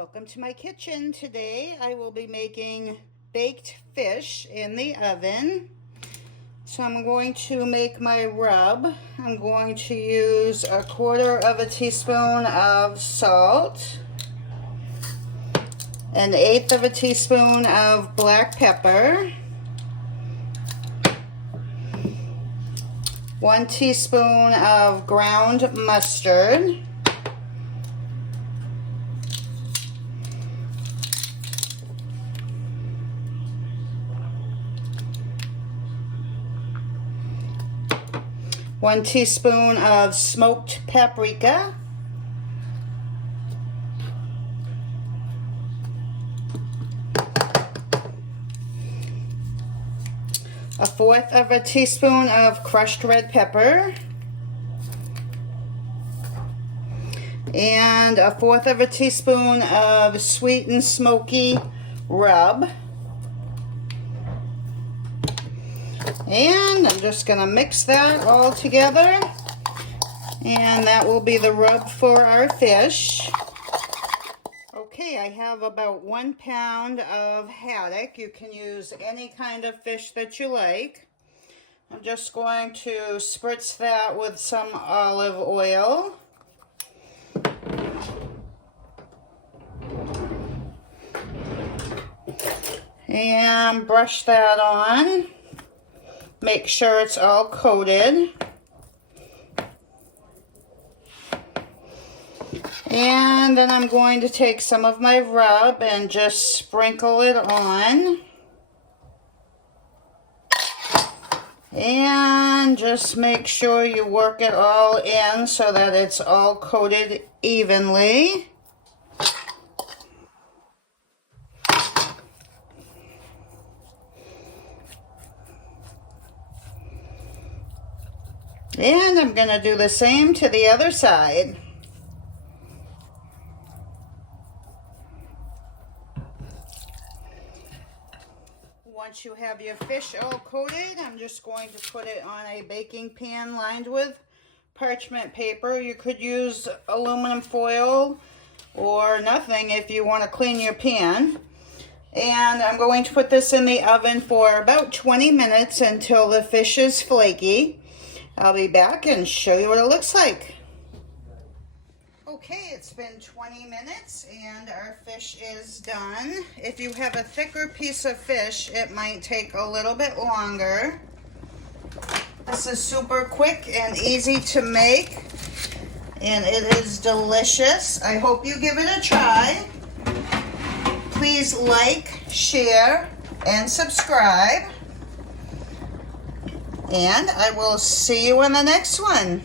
Welcome to my kitchen. Today I will be making baked fish in the oven. So I'm going to make my rub. I'm going to use 1/4 teaspoon of salt, 1/8 teaspoon of black pepper, 1 teaspoon of ground mustard, 1 teaspoon of smoked paprika, 1/4 teaspoon of crushed red pepper, and 1/4 teaspoon of sweet and smoky rub. And I'm just going to mix that all together, and that will be the rub for our fish. Okay, I have about 1 pound of haddock. You can use any kind of fish that you like. I'm just going to spritz that with some olive oil. And brush that on. Make sure it's all coated. And then I'm going to take some of my rub and just sprinkle it on. And just make sure you work it all in so that it's all coated evenly. And I'm going to do the same to the other side. Once you have your fish all coated, I'm just going to put it on a baking pan lined with parchment paper. You could use aluminum foil or nothing if you want to clean your pan. And I'm going to put this in the oven for about 20 minutes until the fish is flaky. I'll be back and show you what it looks like. Okay, it's been 20 minutes and our fish is done. If you have a thicker piece of fish, it might take a little bit longer. This is super quick and easy to make, and it is delicious. I hope you give it a try. Please like, share, and subscribe. And I will see you in the next one.